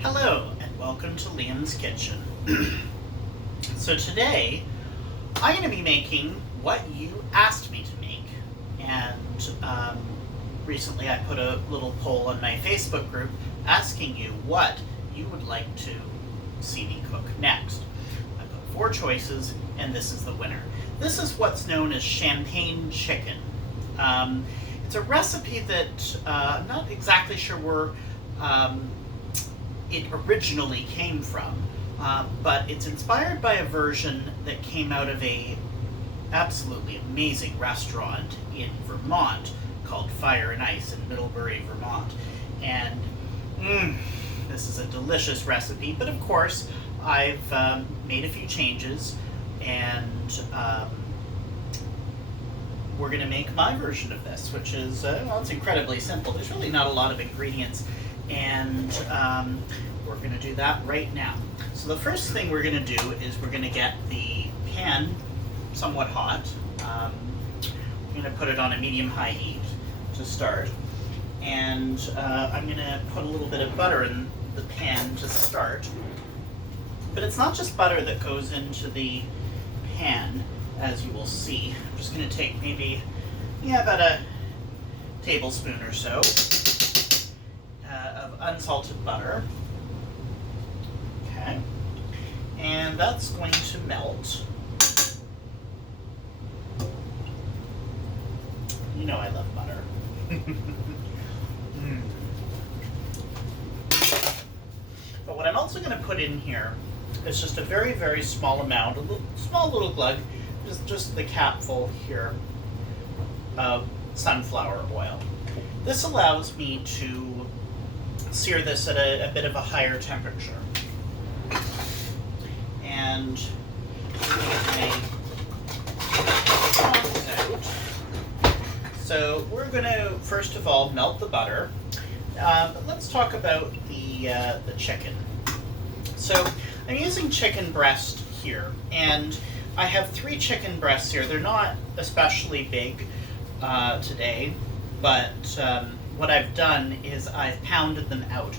Hello and welcome to Liam's Kitchen. So today I'm going to be making what you asked me to make, and recently I put a little poll on my Facebook group asking you what you would like to see me cook next. I put 4 choices and this is the winner. This is what's known as champagne chicken. It's a recipe that I'm not exactly sure where it originally came from, but it's inspired by a version that came out of a absolutely amazing restaurant in Vermont called Fire and Ice in Middlebury, Vermont. And this is a delicious recipe, but of course I've made a few changes, and we're going to make my version of this, which is, well, it's incredibly simple. There's really not a lot of ingredients, and we're going to do that right now. So the first thing we're going to do is we're going to get the pan somewhat hot. I'm going to put it on a medium-high heat to start, and I'm going to put a little bit of butter in the pan to start. But it's not just butter that goes into the pan, as you will see. I'm just going to take maybe, about a tablespoon or so of unsalted butter. Okay. And that's going to melt. You know I love butter. But what I'm also going to put in here is just a very, very small amount, small little glug, just the capful here of sunflower oil. This allows me to sear this at a bit of a higher temperature. And so we're going to first of all melt the butter. But let's talk about the chicken. So I'm using chicken breast here, and I have 3 chicken breasts here. They're not especially big today, but what I've done is I've pounded them out.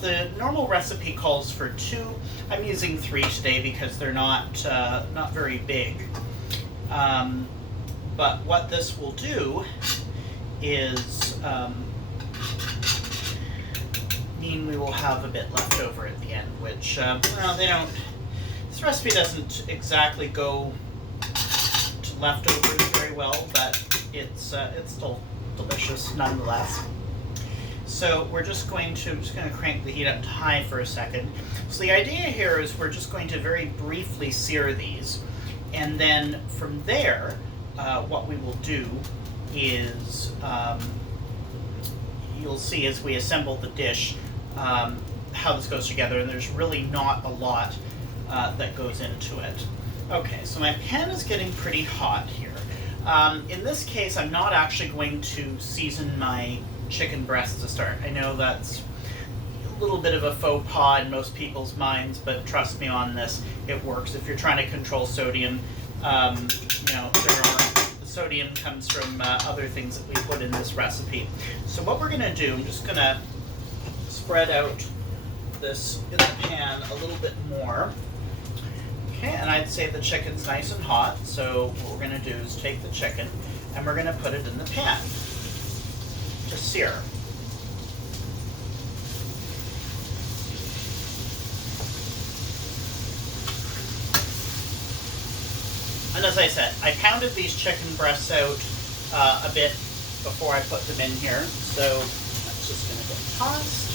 The normal recipe calls for 2. I'm using 3 today because they're not very big. But what this will do is mean we will have a bit left over at the end, which they don't. This recipe doesn't exactly go to leftovers very well, but it's still delicious nonetheless. So we're just going to crank the heat up to high for a second. So the idea here is we're just going to very briefly sear these, and then from there, what we will do is you'll see as we assemble the dish how this goes together, and there's really not a lot that goes into it. Okay, so my pan is getting pretty hot here. In this case, I'm not actually going to season my chicken breast to start. I know that's a little bit of a faux pas in most people's minds, but trust me on this, it works. If you're trying to control sodium, the sodium comes from other things that we put in this recipe. So what we're going to do, I'm just going to spread out this in the pan a little bit more. Okay, and I'd say the chicken's nice and hot, so what we're going to do is take the chicken and we're going to put it in the pan to sear. And as I said, I pounded these chicken breasts out a bit before I put them in here, so that's just going to get tossed.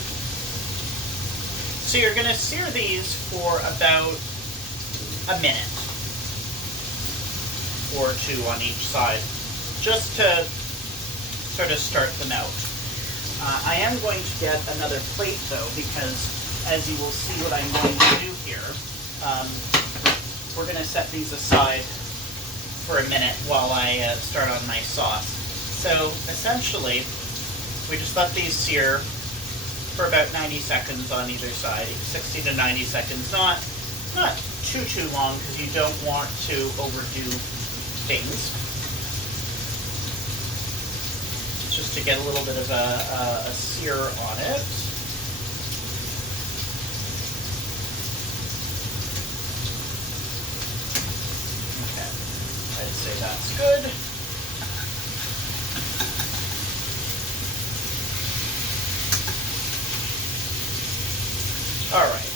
So you're going to sear these for about a minute or 2 on each side, just to sort of start them out. I am going to get another plate though, because as you will see what I'm going to do here, we're going to set these aside for a minute while I start on my sauce. So essentially, we just let these sear for about 90 seconds on either side, 60 to 90 seconds, not too long, because you don't want to overdo things. just to get a little bit of a sear on it. Okay, I'd say that's good. All right.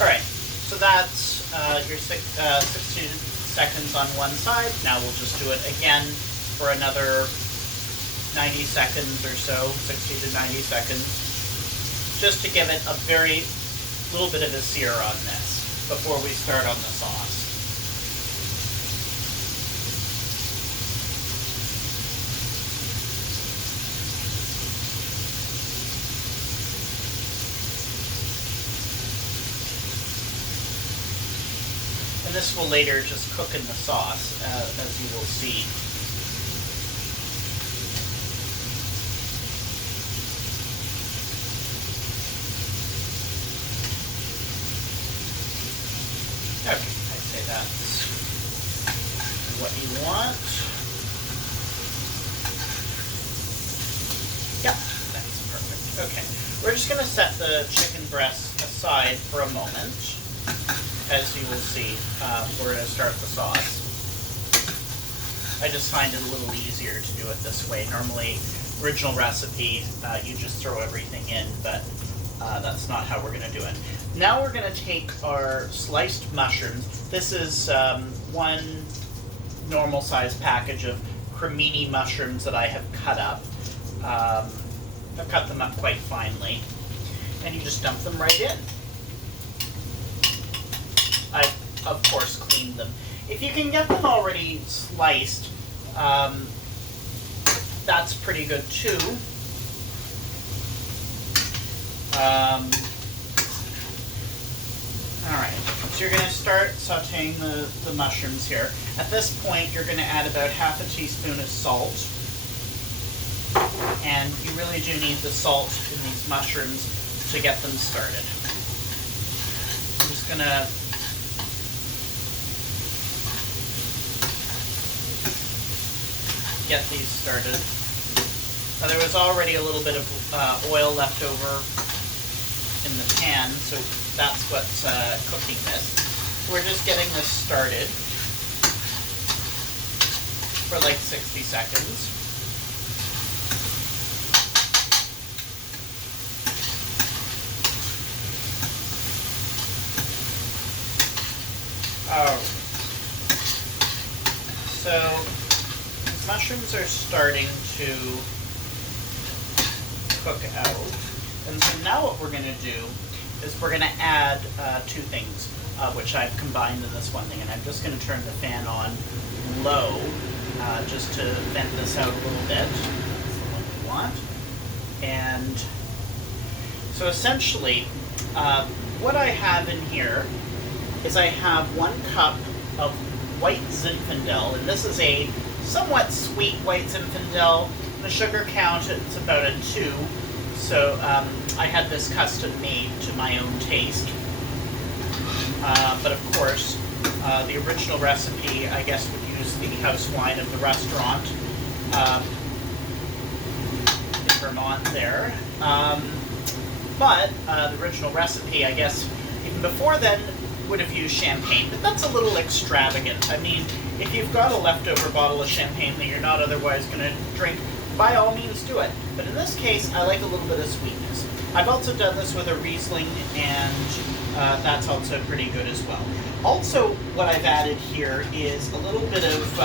All right, so that's your 60 seconds on one side. Now we'll just do it again for another 90 seconds or so, 60 to 90 seconds, just to give it a very little bit of a sear on this before we start on the sauce. And this will later just cook in the sauce, as you will see. Okay, I'd say that's what you want. Yep, that's perfect. Okay, we're just going to set the chicken breast aside for a moment. As you will see, we're going to start the sauce. I just find it a little easier to do it this way. Normally, original recipe, you just throw everything in, but that's not how we're going to do it. Now we're going to take our sliced mushrooms. This is one normal size package of cremini mushrooms that I have cut up. I've cut them up quite finely. And you just dump them right in. I've, of course, cleaned them. If you can get them already sliced, that's pretty good too. Alright, so you're going to start sauteing the mushrooms here. At this point, you're going to add about half a teaspoon of salt. And you really do need the salt in these mushrooms to get them started. I'm just going to get these started. Now, there was already a little bit of oil left over in the pan, so that's what's cooking this. We're just getting this started for like 60 seconds. So these mushrooms are starting to cook out. And so now what we're going to do is we're going to add two things, which I've combined in this one thing. And I'm just going to turn the fan on low, just to vent this out a little bit. That's the one we want. And so essentially, what I have in here is I have 1 cup of white Zinfandel, and this is a somewhat sweet white Zinfandel. The sugar count, it's about a 2, so I had this custom made to my own taste. But of course, the original recipe, I guess, would use the house wine of the restaurant in Vermont there. But the original recipe, I guess, even before then, would have used champagne, but that's a little extravagant. I mean, if you've got a leftover bottle of champagne that you're not otherwise going to drink, by all means do it. But in this case, I like a little bit of sweetness. I've also done this with a Riesling, and that's also pretty good as well. Also, what I've added here is a little bit of,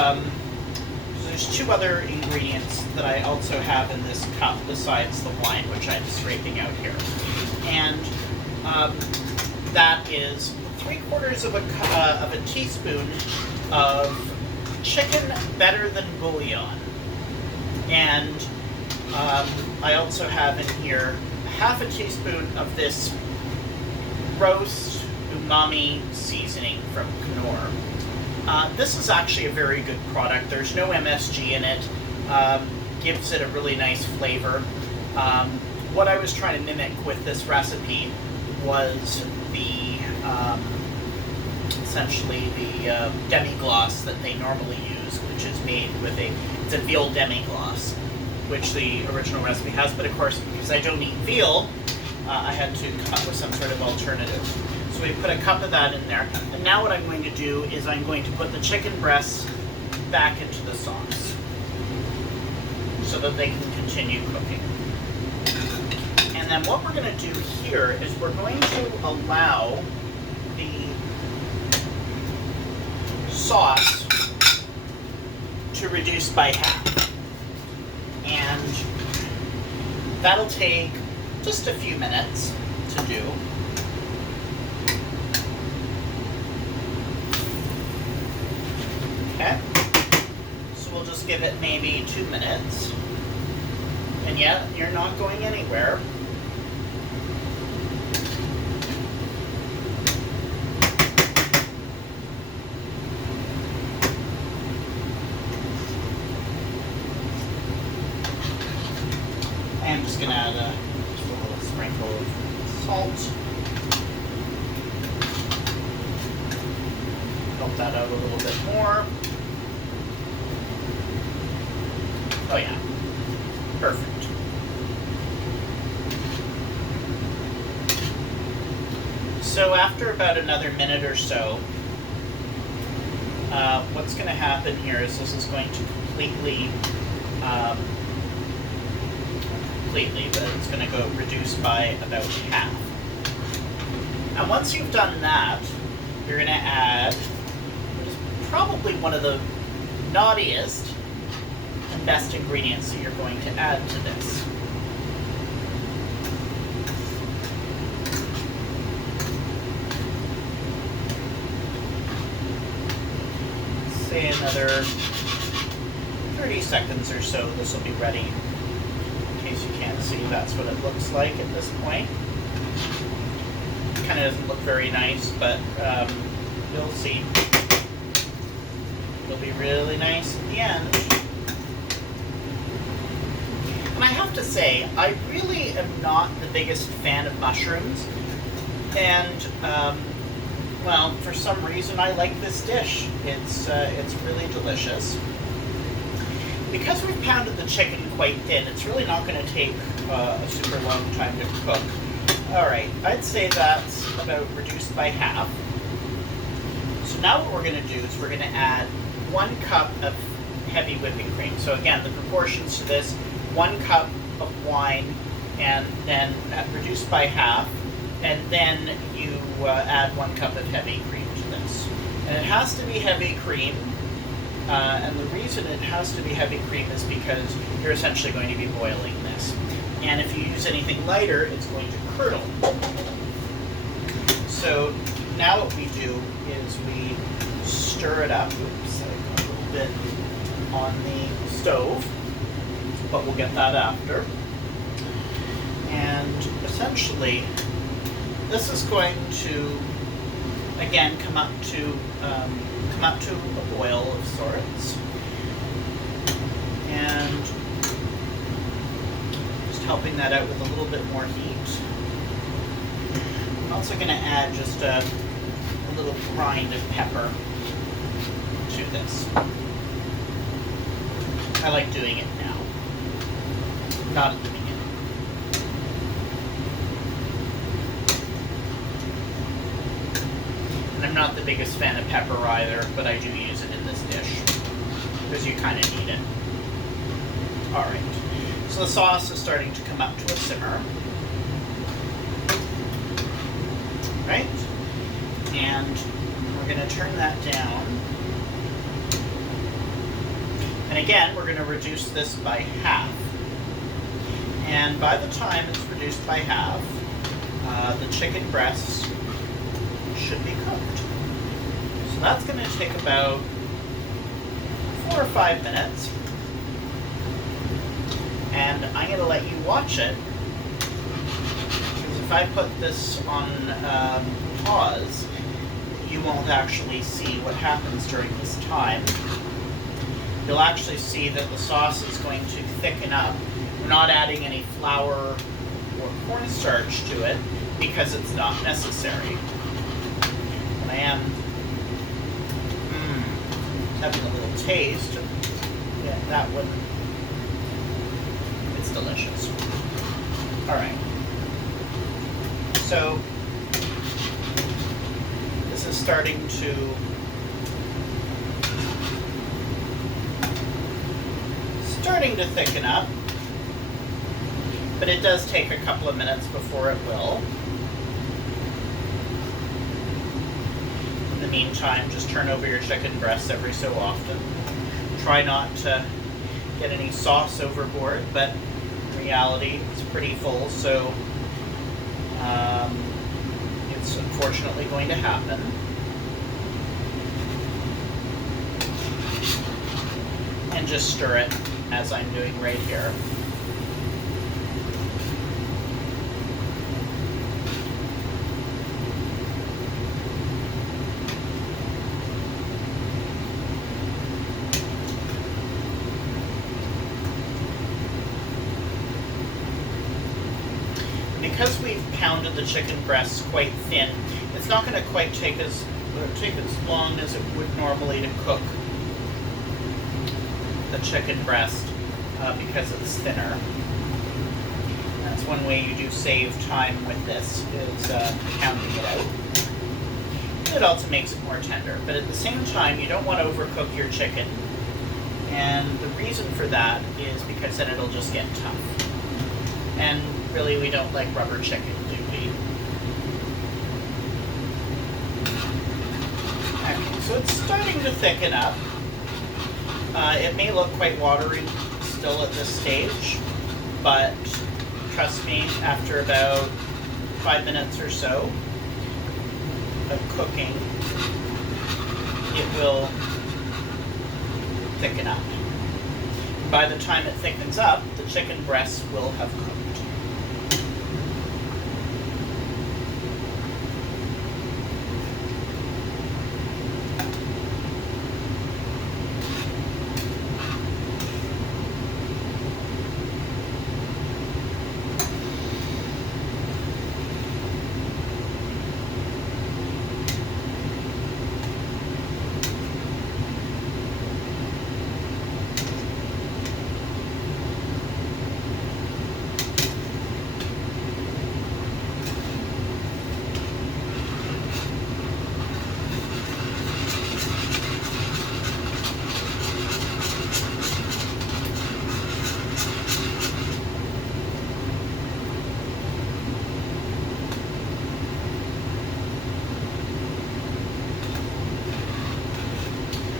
there's 2 other ingredients that I also have in this cup besides the wine, which I'm scraping out here. And that is 3/4 of a teaspoon of chicken better than bouillon. And I also have in here half a teaspoon of this roast umami seasoning from Knorr. This is actually a very good product. There's no MSG in it. Gives it a really nice flavor. What I was trying to mimic with this recipe was essentially the demi-glace that they normally use which is made with it's a veal demi-glace, which the original recipe has. But of course, because I don't eat veal, I had to come up with some sort of alternative. So we put a cup of that in there. And now what I'm going to do is I'm going to put the chicken breasts back into the sauce so that they can continue cooking. And then what we're going to do here is we're going to allow the sauce to reduce by half. And that'll take just a few minutes to do. Okay. So we'll just give it maybe 2 minutes. And yeah, you're not going anywhere. I'm just going to add just a little sprinkle of salt. Help that out a little bit more. Oh yeah, perfect. So after about another minute or so, what's going to happen here is this is going to completely, but it's going to go reduce by about half. And once you've done that, you're going to add what is probably one of the naughtiest and best ingredients that you're going to add to this. Say another 30 seconds or so, this will be ready. In case you can't see, that's what it looks like at this point. Kind of doesn't look very nice, but you'll see. It'll be really nice at the end. And I have to say, I really am not the biggest fan of mushrooms. And, well, for some reason I like this dish. It's really delicious. Because we've pounded the chicken quite thin, it's really not going to take a super long time to cook. Alright, I'd say that's about reduced by half. So now what we're going to do is we're going to add 1 cup of heavy whipping cream. So again, the proportions to this, 1 cup of wine, and then reduced by half, and then you add 1 cup of heavy cream to this. And it has to be heavy cream. And the reason it has to be heavy cream is because you're essentially going to be boiling this. And if you use anything lighter, it's going to curdle. So now what we do is we stir it up. Oops, I got a little bit on the stove, but we'll get that after. And essentially, this is going to, again, come up to a boil of sorts, and just helping that out with a little bit more heat. I'm also going to add just a little grind of pepper to this. I like doing it now, not at the beginning. And I'm not the biggest fan of pepper either, but I do use it in this dish because you kind of need it. Alright, so the sauce is starting to come up to a simmer. Right? And we're going to turn that down. And again, we're going to reduce this by half. And by the time it's reduced by half, the chicken breasts should be cooked. So that's going to take about 4 or 5 minutes. And I'm going to let you watch it. Because if I put this on pause, you won't actually see what happens during this time. You'll actually see that the sauce is going to thicken up. We're not adding any flour or cornstarch to it because it's not necessary. I am having a little taste. Yeah, that one. It's delicious. All right. So this is starting to thicken up, but it does take a couple of minutes before it will. In the meantime, just turn over your chicken breasts every so often. Try not to get any sauce overboard, but in reality, it's pretty full, so it's unfortunately going to happen. And just stir it as I'm doing right here. Because we've pounded the chicken breasts quite thin, it's not going to quite take as long as it would normally to cook the chicken breast because it's thinner. That's one way you do save time with this, is pounding it out. And it also makes it more tender, but at the same time you don't want to overcook your chicken, and the reason for that is because then it'll just get tough. And really, we don't like rubber chicken, do we? Okay, so it's starting to thicken up. It may look quite watery still at this stage, but trust me, after about 5 minutes or so of cooking, it will thicken up. By the time it thickens up, the chicken breasts will have cooked.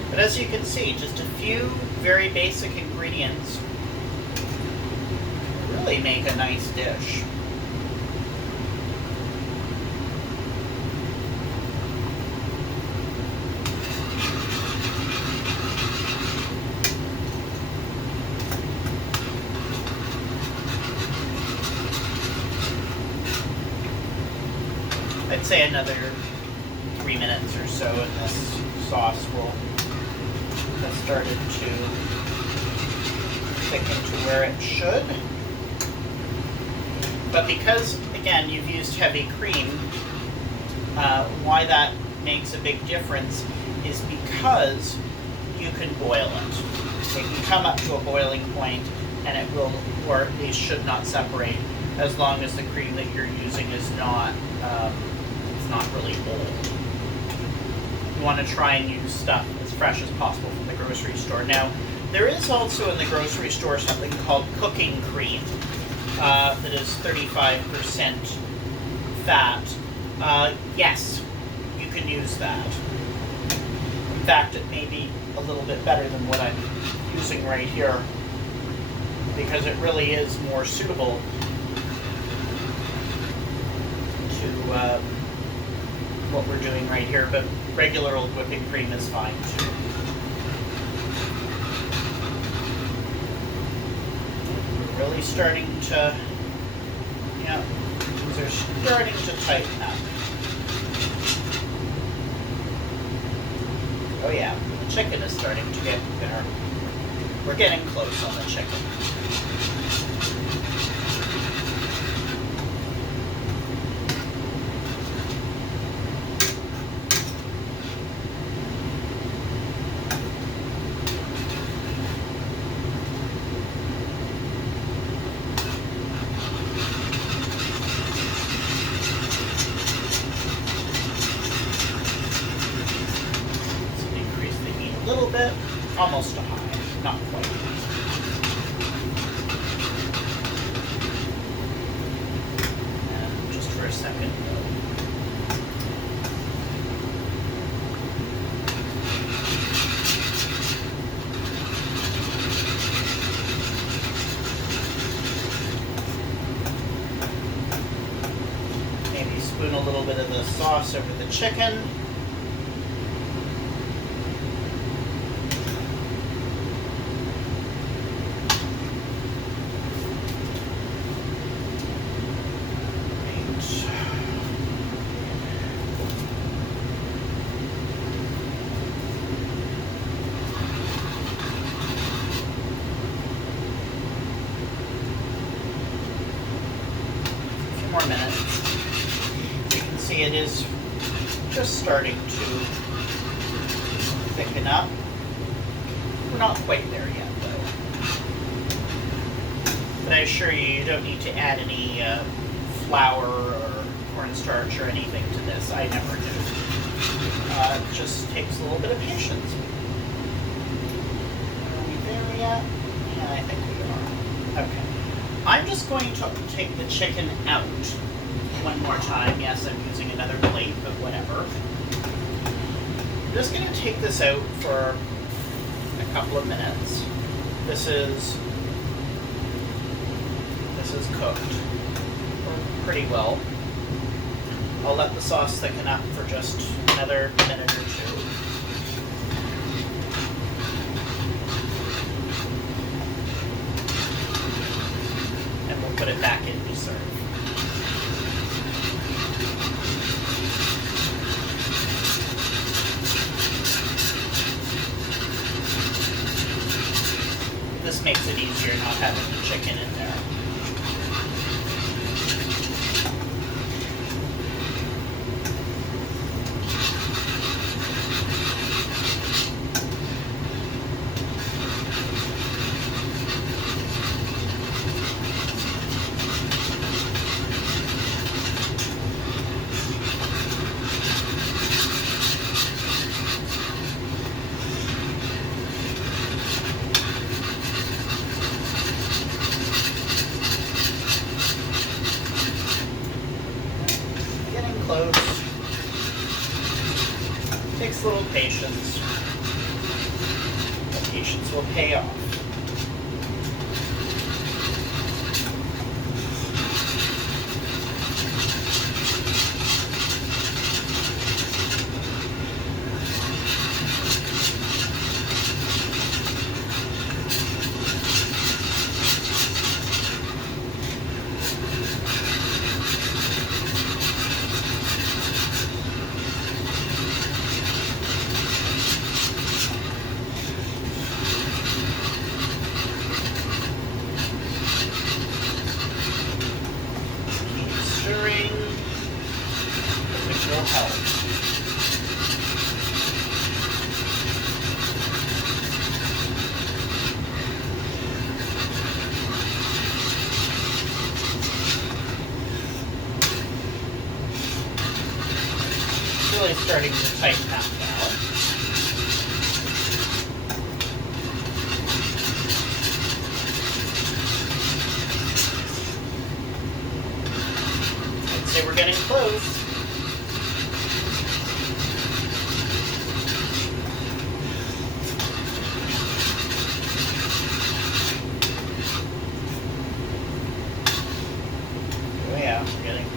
But as you can see, just a few very basic ingredients really make a nice dish. I'd say another 3 minutes or so and this sauce will have started to thicken to where it should. But because, again, you've used heavy cream, why that makes a big difference is because you can boil it. It can come up to a boiling point and it will, or at least should not separate, as long as the cream that you're using is not, it's not really old. You want to try and use stuff as fresh as possible from the grocery store. Now, there is also in the grocery store something called cooking cream that is 35% fat. Yes, you can use that. In fact, it may be a little bit better than what I'm using right here, because it really is more suitable to what we're doing right here, but regular old whipping cream is fine too. We're really starting to, yeah, things are starting to tighten up. Oh yeah, the chicken is starting to get thinner. We're getting close on the chicken. not quite. And just for a second, maybe spoon a little bit of the sauce over the chicken. More minutes. You can see it is just starting to thicken up. We're not quite there yet, though. But I assure you, you don't need to add any flour or cornstarch or anything to this. I never do. It just takes a little bit of patience. Are we there yet? Yeah, I think we are. Okay. I'm just going to take the chicken out one more time. Yes, I'm using another plate, but whatever. I'm just going to take this out for a couple of minutes. This is cooked pretty well. I'll let the sauce thicken up for just another minute or two. Put it back in to serve. This makes it easier not having the chicken in there. Close. Takes a little patience. The patience will pay off. Will help. Really starting to tighten up now. I'd say we're getting close.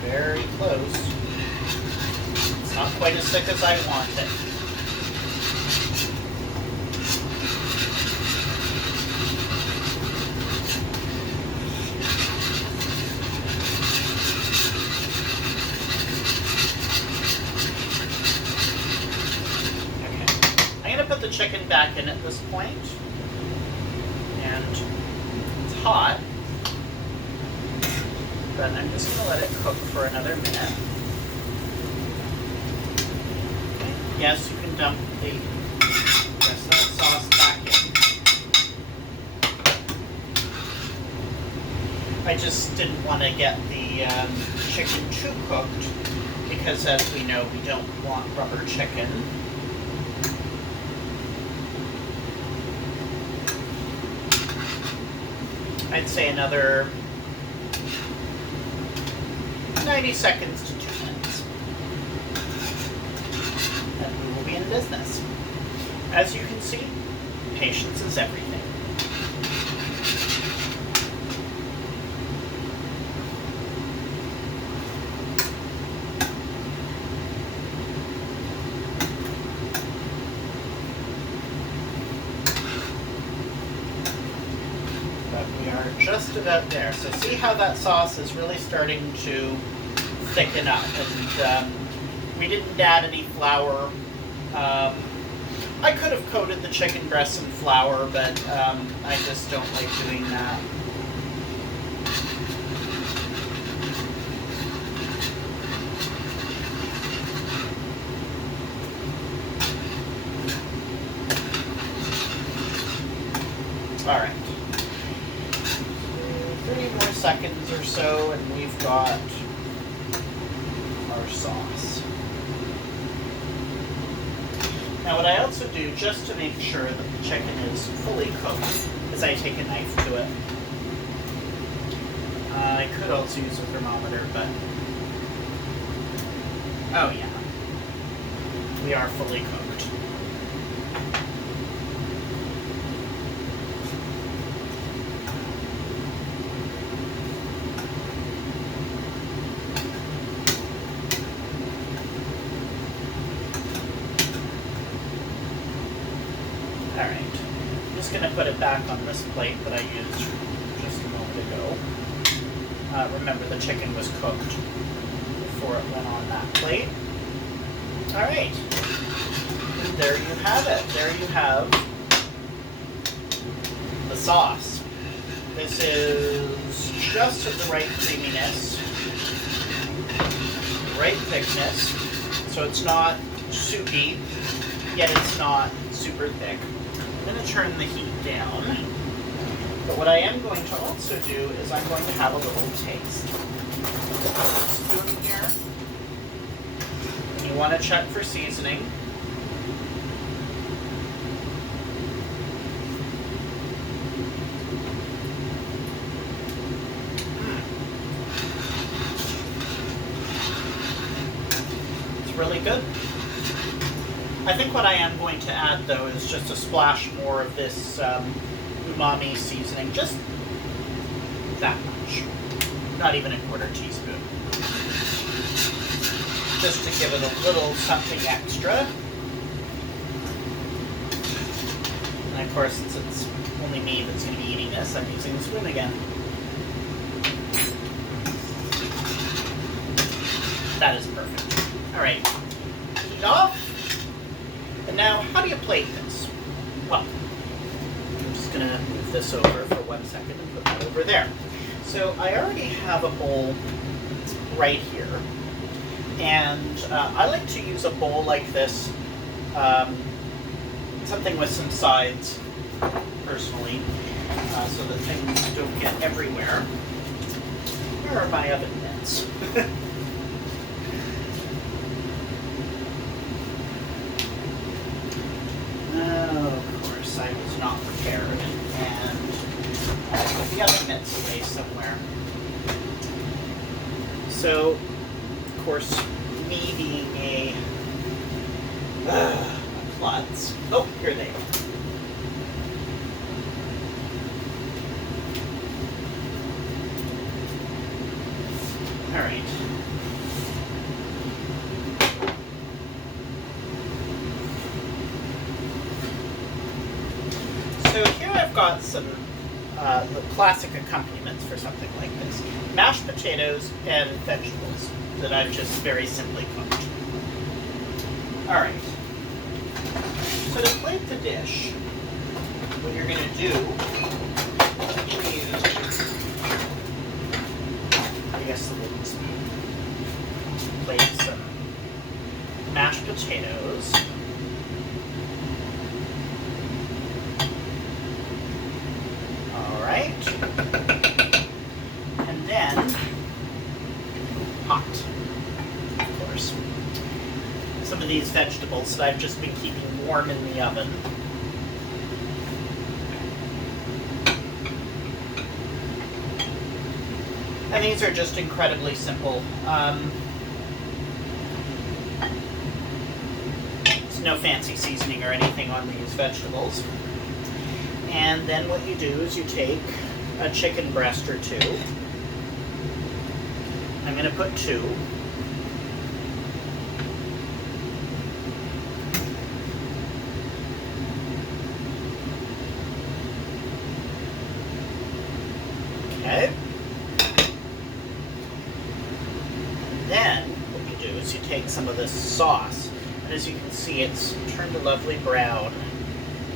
Very close. It's not quite as thick as I want it. Okay. I'm going to put the chicken back in at this point. And it's hot. But I'm just going to let it cook for another minute. Okay. Yes, you can dump the rest of that sauce back in. I just didn't want to get the chicken too cooked because, as we know, we don't want rubber chicken. I'd say another 90 seconds to 2 minutes. And we will be in business. As you can see, patience is everything. Just about there. So see how that sauce is really starting to thicken up. And we didn't add any flour. I could have coated the chicken breasts in flour, but I just don't like doing that. All right. 30 more seconds or so, and we've got our sauce. Now what I also do, just to make sure that the chicken is fully cooked, is I take a knife to it. I could also use a thermometer, but... oh yeah. We are fully cooked. Alright, I'm just going to put it back on this plate that I used just a moment ago. Remember, the chicken was cooked before it went on that plate. Alright, and there you have it. There you have the sauce. This is just at the right creaminess, the right thickness, so it's not soupy, yet it's not super thick. I'm going to turn the heat down, but what I am going to also do is I'm going to have a little taste. Spoon here. And you want to check for seasoning. It's really good. I think what I am going to add, though, is just a splash more of this umami seasoning, just that much, not even a quarter teaspoon, just to give it a little something extra. And of course, since it's only me that's going to be eating this, I'm using the spoon again. That is perfect. All right, heat off. And now, how do you plate this? Well, I'm just going to move this over for 1 second and put that over there. So I already have a bowl right here. And I like to use a bowl like this, something with some sides, personally, so that things don't get everywhere. Where are my oven mitts? Of course, I was not prepared, and I put the other mitts away somewhere. So, of course, me being a klutz. Oh, here they are. All right. So here I've got some the classic accompaniments for something like this. Mashed potatoes and vegetables that I've just very simply cooked. Alright. So to plate the dish, what you're going to do is, I guess the wooden spoon, plate some mashed potatoes. Alright. And then hot, of course. Some of these vegetables that I've just been keeping warm in the oven. And these are just incredibly simple. There's no fancy seasoning or anything on these vegetables. And then what you do is you take a chicken breast or two. I'm going to put 2. Okay. Then what you do is you take some of this sauce, and as you can see, it's turned a lovely brown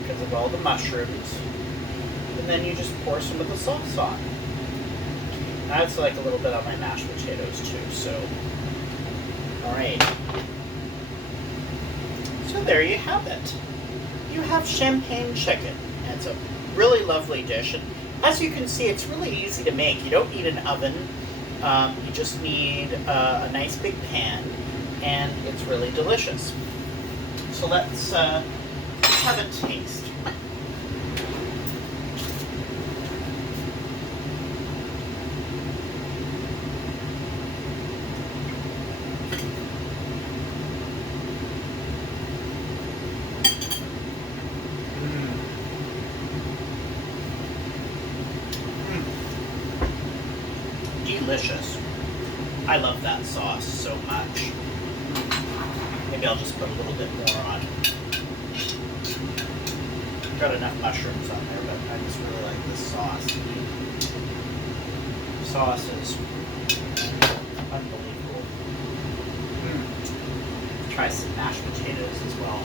because of all the mushrooms. And then you just pour some of the sauce on. I also like a little bit on my mashed potatoes too, so. Alright. So there you have it. You have champagne chicken. And it's a really lovely dish. And as you can see, it's really easy to make. You don't need an oven. You just need a nice big pan, and it's really delicious. So let's have a taste. Delicious. I love that sauce so much. Maybe I'll just put a little bit more on. Got enough mushrooms on there, but I just really like this sauce. Sauce is unbelievable. Try some mashed potatoes as well.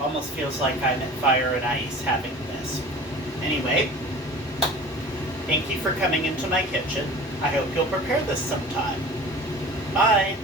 Almost feels like I'm at Fire and Ice having this. Anyway, thank you for coming into my kitchen. I hope you'll prepare this sometime. Bye!